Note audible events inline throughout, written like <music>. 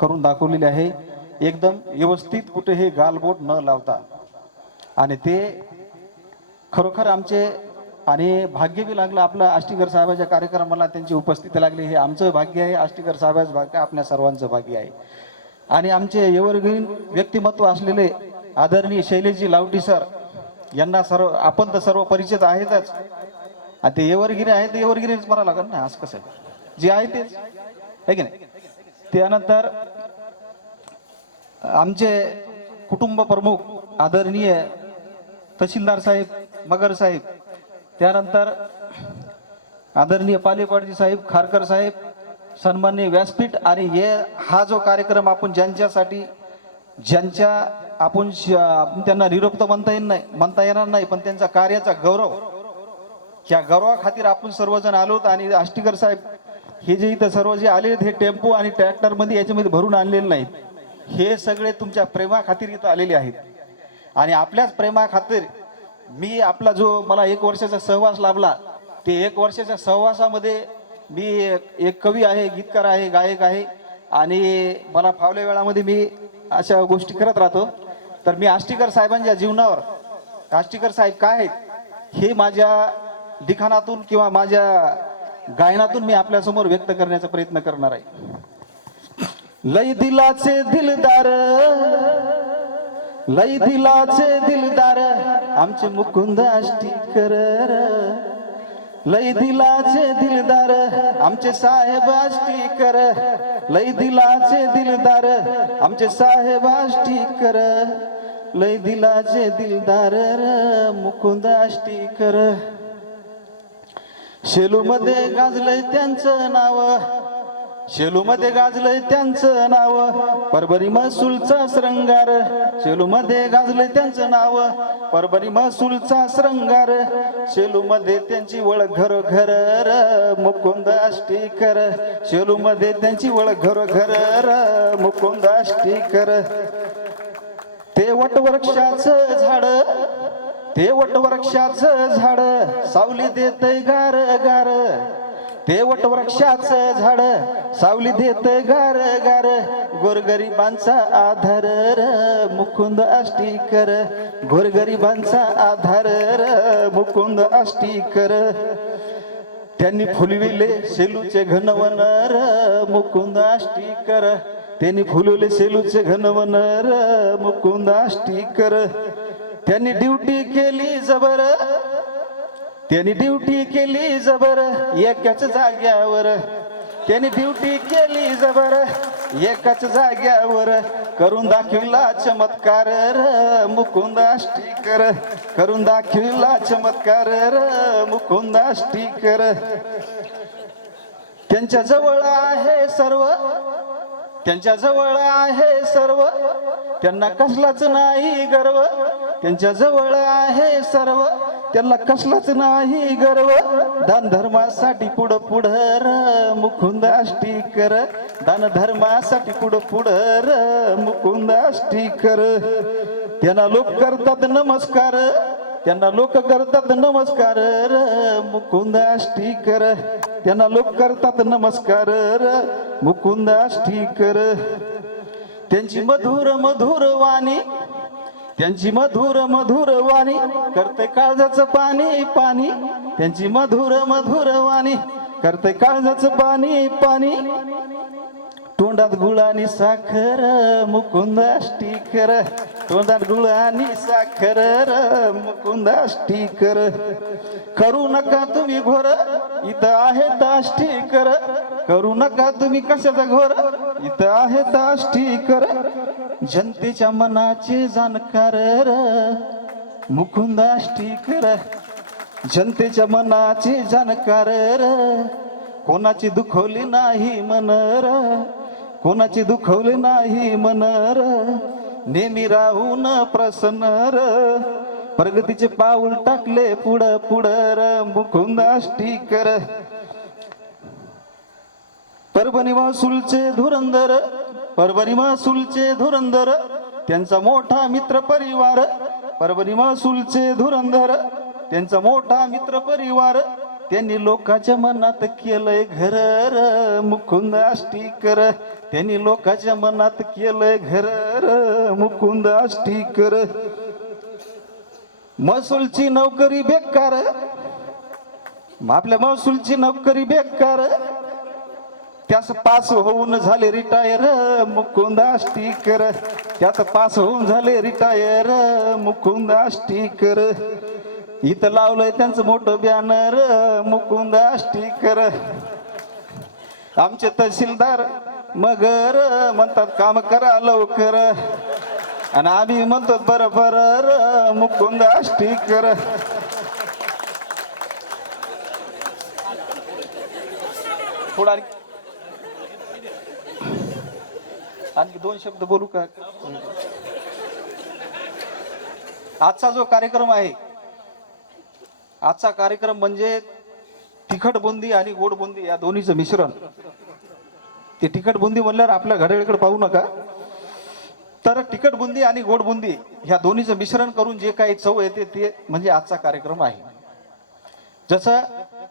करून दाखवलेली आहे. एकदम व्यवस्थित कुठे हे गालबोट न लावता. आणि ते खरोखर आमचे आणि भाग्य बी लागलं आपलं आष्टीकर साहेबाच्या कार्यक्रमाला त्यांची उपस्थिती लागली. हे आमचं भाग्य आहे. आष्टीकर साहेबाचं भाग्य आपल्या सर्वांचं भाग्य आहे. आणि आमचे एव्हरग्रीन व्यक्तिमत्व असलेले आदरणीय शैलेशजी लावटी सर यांना सर्व आपण तर सर्व परिचित आहेतच. आणि ते एव्हरगिरी आहे ते एव्हरगिरीच मला लागेल ना असं कसं जे आहे तेच. आहे की नाही? त्यानंतर आमचे कुटुंब प्रमुख आदरणीय तहसीलदार साहेब मगर साहेब त्यानंतर आदरणीय पालेपाडजी साहेब खारकर साहेब सन्माननीय व्यासपीठ आणि हे हा जो कार्यक्रम आपण ज्यांच्यासाठी ज्यांच्या आपण श- आपण त्यांना निरोप तर म्हणता येईल नाही म्हणता येणार नाही पण त्यांचा कार्याचा गौरव या गौरवाखातीर आपण सर्वजण आलोत आणि आष्टीकर साहेब हे जे इथं सर्व जे आले हे टेम्पो आणि ट्रॅक्टरमध्ये याच्यामध्ये भरून आणलेले नाहीत. हे सगळे तुमच्या प्रेमाखातीर इथं आलेले आहेत. आणि आपल्याच प्रेमाखातीर मी आपला जो मला एक वर्षाचा सहवास लाभला ते एक वर्षाच्या सहवासामध्ये मी एक- एक कवी आहे गीतकार आहे गायक आहे. आणि मला फावल्या वेळामध्ये मी अशा गोष्टी करत राहतो. तर मी आष्टीकर साहेबांच्या जीवनावर आष्टीकर साहेब काय आहेत हे माझ्या लिखाणातून किंवा माझ्या गायनातून मी आपल्यासमोर व्यक्त करण्याचा प्रयत्न करणार आहे. लय दिलाचे दिलदार लय दिलाचे दिलदार आमचे मुकुंद आष्टीकर. लय दिलाचे दिलदार आमचे साहेब आष्टीकर. लय दिलाचे दिलदार आमचे साहेब आष्टीकर. लय दिलाचे दिलदार र, मुकुंद आष्टीकर. शेलू मध्ये गाजलंय त्यांचं नाव. शेलू मध्ये गाजलंय त्यांचं नाव. परभरी महसूलचा श्रंगार. शेलू मध्ये गाजलंय त्यांचं नाव. परभरी महसूलचा श्रंगार. शेलू मध्ये त्यांची ओळख घर घर मुकुंद आष्टीकर. शेलू मध्ये त्यांची ओळख घर घर मुकुंद आष्टीकर. ते वटवृक्षाचं झाड ते वटवृक्षाचं झाड सावली देत गार गार. ते वटवृक्षाचं झाड सावली देत गार गार. गोरगरिबांचा आधार र, मुकुंद आष्टीकर. गोरगरिबांचा आधार र, मुकुंद आष्टीकर. त्यांनी फुलविले सेलूचे घनवन र, मुकुंद आष्टीकर. त्यांनी फुलवले सेलूचे घनवन र, मुकुंद आष्टीकर. त्यांनी ड्युटी केली जबर. त्यांनी ड्युटी केली जबर एकाच जाग्यावर. त्यांनी ड्युटी केली जबर एकाच जाग्यावर. करून दाखविला चमत्कार र, मुकुंदा आष्टीकर. करून दाखविला चमत्कार र, मुकुंदा आष्टीकर. त्यांच्या जवळ आहे सर्व त्यांच्या जवळ आहे सर्व. त्यांना कसलाच नाही गर्व. त्यांच्या जवळ आहे सर्व. त्यांना कसलाच नाही गर्व. दान धर्मासाठी पुढं पुढर र मुकुंद आष्टीकर दान धर्मासाठी पुढं पुढर र मुकुंद आष्टीकर त्यांना लोक करतात नमस्कार. त्यांना लोक करतात नमस्कार र मुकुंद आष्टीकर त्यांना लोक करतात नमस्कार र मुकुंद आष्टीकर त्यांची मधुर मधुर वाणी त्यांची मधुर मधुर वाणी करते काळजाचं पाणी पाणी. त्यांची मधुर मधुर वाणी करते काळजाचं पाणी पाणी. तोंडात गुळानी साखर मुकुंद आष्टीकर तोंडात गुळानी साखर र, कर करू नका तुम्ही घोर इथं आहे आष्टीकर. करू नका तुम्ही कशाचा घोर इथं आहे आष्टीकर. जनतेच्या मनाचे जाणकार मुकुंदाष्टी कर जनतेच्या मनाचे जाणकार कोणाची दुखवली नाही मनर कोणाची दुखवली नाही मनर नेहमी राहून प्रसन्न र. प्रगतीचे पाऊल टाकले पुढं पुढं र. मुकुंद परभणी महसूलचे धुरंदर परभणी महसूलचे धुरंदर. त्यांचा मोठा मित्र परिवार परभणी महसूलचे धुरंदर. त्यांचा मोठा मित्र परिवार त्यांनी लोकांच्या मनात केलंय घर र मुकुंद आष्टीकर. त्यांनी लोकांच्या मनात केलंय घर र मुकुंद आष्टीकर. महसूलची नोकरी बेकार. आपल्या महसूलची नोकरी बेकार. त्यास पास होऊन झाले रिटायर मुकुंद आष्टीकर. त्यात पास होऊन झाले रिटायर मुकुंद आष्टीकर. इथं लावलंय त्यांचं मोठं बॅनर मुकुंद आष्टीकर. आमचे तहसीलदार मगर म्हणतात काम करा लवकर. आणि आम्ही म्हणतो बरं बरं मुकुंद आष्टीकर. थोडा आणखी आणखी दोन शब्द बोलू का? आजचा जो कार्यक्रम आहे आजचा कार्यक्रम म्हणजे तिखट बुंदी आणि गोड बुंदी या दोन्हीचं मिश्रण. ते तिखट बुंदी म्हणल्यावर आपल्या घड्याळीकडे पाहू नका. तर तिखट बुंदी आणि गोड बुंदी ह्या दोन्हीचं मिश्रण करून जे काही चव येते ते म्हणजे आजचा कार्यक्रम आहे. जसं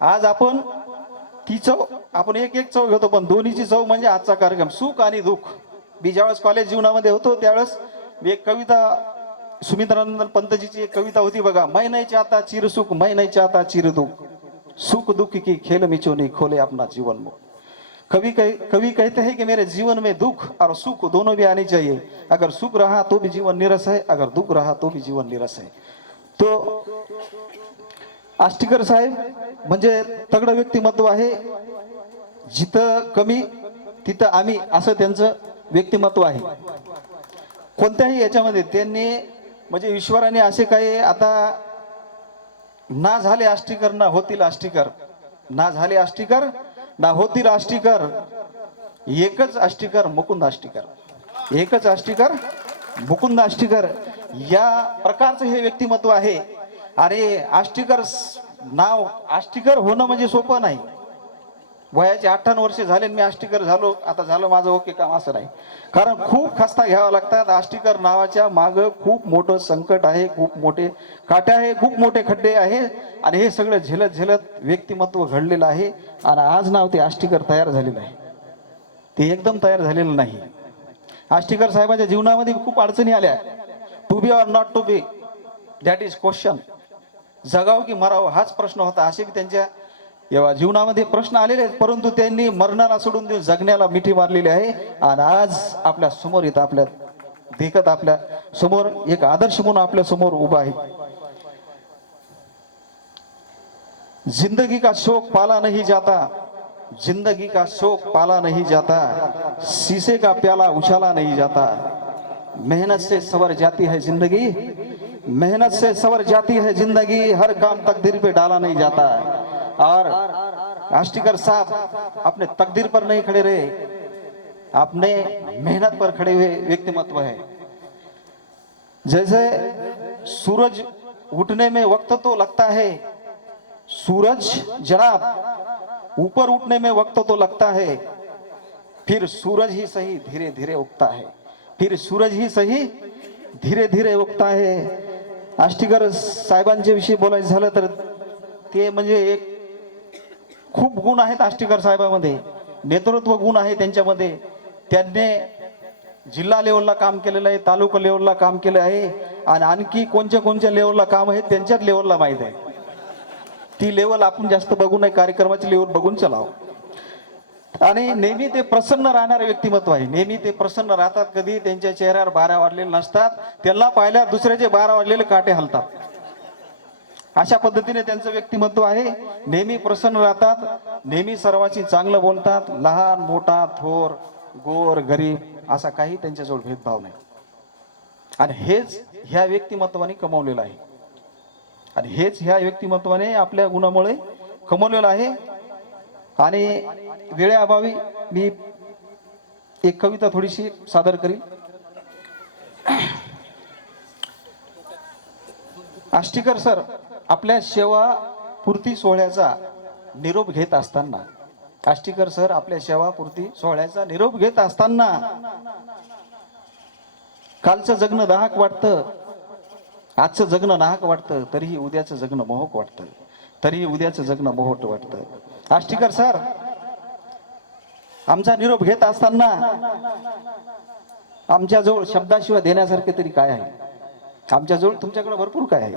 आज आपण ती चव आपण एक एक चव घेतो पण दोन्हीची चव म्हणजे आजचा कार्यक्रम. सुख आणि दुःख. मी ज्यावेळेस कॉलेज जीवनामध्ये होतो त्यावेळेस एक कविता सुमित्रानंदन पंतजीची एक कविता होती बघा महिन्याची आता चिरसुख महिन्याची आता चिरदुख चिर दुख. सुख दुख की खेल मिचोनी खोले अपना जीवन मुख कवि कह, कवि कहते हैं कि मेरे जीवन में दुख और सुख दोनों भी आनी चाहिए। अगर सुख रहा तो भी जीवन निरस है अगर दुख रहा तो भी जीवन निरस है। तो आष्टीकर साहेब म्हणजे तगडं व्यक्तिमत्व आहे जिथं कमी तिथं आम्ही असं त्यांचं व्यक्तिमत्व आहे. कोणत्याही याच्यामध्ये त्यांनी म्हणजे ईश्वराने असे काही आता ना झाले आष्टीकर ना होतील आष्टीकर. ना झाले आष्टीकर ना होतील आष्टीकर. एकच आष्टीकर मुकुंद आष्टीकर. एकच आष्टीकर मुकुंद आष्टीकर. या प्रकारचं हे व्यक्तिमत्व आहे. आणि आष्टीकर नाव आष्टीकर होणं म्हणजे सोपं नाही. वयाचे अठ्ठावन्न वर्ष झाले आणि मी आष्टीकर झालो. आता झालं माझं ओके काम असं नाही. कारण खूप खस्ता घ्यावा लागतात. आष्टीकर नावाच्या माग खूप मोठं संकट आहे खूप मोठे काटे आहे खूप मोठे खड्डे आहे आणि हे सगळं झेलत झेलत व्यक्तिमत्व घडलेलं आहे आणि आज नाव ते आष्टीकर तयार झालेलं आहे. ते एकदम तयार झालेलं नाही. आष्टीकर साहेबांच्या जीवनामध्ये खूप अडचणी आल्या. To be or not to be that is question जगाव की मराव हाच प्रश्न होता. असे त्यांच्या या जीवनामध्ये प्रश्न आलेले आहेत परंतु त्यांनी मरणाला सोडून देऊन जगण्याला मिठी मारलेली आहे. आणि आज आपल्यासमोर येत आपल्या देखत आपल्यासमोर एक आदर्श म्हणून आपल्यासमोर उभा आहे. जिंदगी का शोक पाला नहीं जाता जिंदगी का शोक पाला नहीं जाता शीशे का प्याला उछाला नहीं जाता. मेहनत से सवर जाती है जिंदगी मेहनत से सवर जाती है जिंदगी हर काम तकदीर पे डाला नहीं जाता. और आष्टीकर साहब अपने तकदीर पर नहीं खड़े रहे। अपने मेहनत पर खड़े हुए व्यक्तिमत्व है। जैसे सूरज उठने में वक्त तो लगता है सूरज जनाब ऊपर उठने में वक्त तो लगता है फिर सूरज ही सही धीरे धीरे उगता है फिर सूरज ही सही धीरे धीरे उगता है। आष्टीकर साहेबांच्या विषयी बोलायचं झालं तर ते म्हणजे एक खूप गुण आहेत आष्टीकर साहेबामध्ये. नेतृत्व गुण आहे त्यांच्यामध्ये. त्यांनी जिल्हा लेवलला काम केलेलं आहे तालुका लेवलला काम केलं आहे आणि आणखी कोणत्या कोणत्या लेवलला काम आहे त्यांच्याच लेवलला माहीत आहे. ती लेवल आपण जास्त बघू नये कार्यक्रमाची लेवल बघून चलाव. आणि नेहमी ते प्रसन्न राहणारे व्यक्तिमत्व आहे. नेहमी ते प्रसन्न राहतात. कधी त्यांच्या चेहऱ्यावर बारा वाढलेले नसतात. त्यांना पाहिल्यावर दुसऱ्याचे बारा वाढलेले काटे हलतात. अशा पद्धतीने त्यांचं व्यक्तिमत्व आहे. नेहमी प्रसन्न राहतात. नेहमी सर्वांशी चांगलं बोलतात. लहान मोठा थोर गोर गरीब असा काही त्यांच्याजवळ भेदभाव नाही. आणि हेच ह्या व्यक्तिमत्वाने कमवलेलं आहे. आणि हेच ह्या व्यक्तिमत्वाने आपल्या गुणामुळे कमवलेलं आहे. आणि वेळेअभावी मी एक कविता थोडीशी सादर करीन. <clears throat> आष्टीकर सर आपल्या सेवा पूर्ती सोहळ्याचा निरोप घेत असताना काष्टीकर सर आपल्या सेवा पूर्ती सोहळ्याचा निरोप घेत असताना कालचं जगणं दाहक वाटतं आजचं जगणं नाहक वाटतं तरीही उद्याचं जगणं मोहक वाटतं तरीही उद्याचं जगणं मोहट वाटतं. काष्टीकर सर आमचा निरोप घेत असताना आमच्याजवळ शब्दाशिवाय देण्यासारखे तरी काय आहे? आमच्याजवळ तुमच्याकडे भरपूर काय आहे.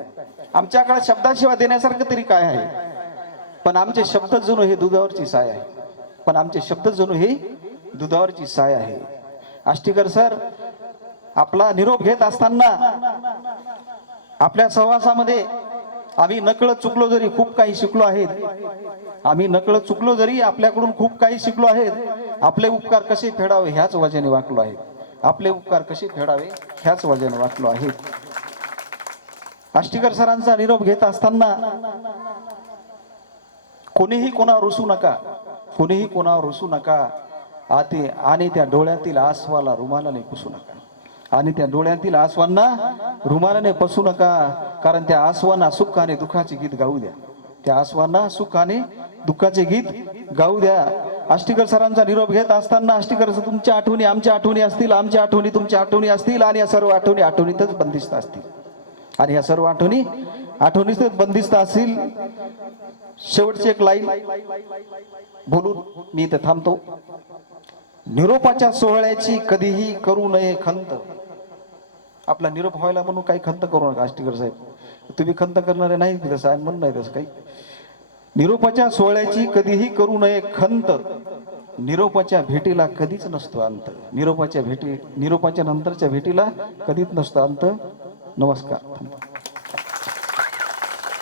आमच्याकडे शब्दाशिवाय देण्यासारखं तरी काय आहे? पण आमचे शब्द जणू हे दुधावरची साय आहे. पण आमचे शब्द जणू हे दुधावरची साय आहे. आष्टीकर सर आपला निरोप घेत असताना आपल्या सहवासामध्ये आम्ही नकळत चुकलो जरी खूप काही शिकलो आहेत. आम्ही नकळत चुकलो जरी आपल्याकडून खूप काही शिकलो आहेत. आपले उपकार कसे फेडावे ह्याच वजाने वाकलो आहे. आपले उपकार कसे फेडावे ह्याच वजाने वाकलो आहे. आष्टीकर सरांचा निरोप घेत असताना कोणीही कोणावर रुसू नका. कोणीही कोणावर रुसू नका. आते आणि त्या डोळ्यातील आसवाला रुमालाने पुसू नका. आणि त्या डोळ्यातील आसवांना रुमालाने पसू नका. कारण त्या आसवांना सुख आणि दुःखाचे गीत गाऊ द्या. त्या आसवांना सुख आणि दुःखाचे गीत गाऊ द्या. आष्टीकर सरांचा निरोप घेत असताना आष्टीकर सर तुमच्या आठवणी आमच्या आठवणी असतील आमच्या आठवणी तुमच्या आठवणी असतील आणि या सर्व आठवणी आठवणीतच बंदिस्त असतील. आणि या सर्व आठवणी आठवणीच बंदिस्त असतील. शेवटची एक लाईन बोलून मी इथे थांबतो. निरोपाच्या सोहळ्याची कधीही करू नये खंत. आपला निरोप व्हायला म्हणून काही खंत करू नका आष्टीकर साहेब. तुम्ही खंत करणारे नाही तसं आहे म्हणून नाही तसं काही. निरोपाच्या सोहळ्याची कधीही करू नये खंत. निरोपाच्या भेटीला कधीच नसतो अंत. निरोपाच्या भेटी निरोपाच्या नंतरच्या भेटीला कधीच नसतो अंत. नमस्कार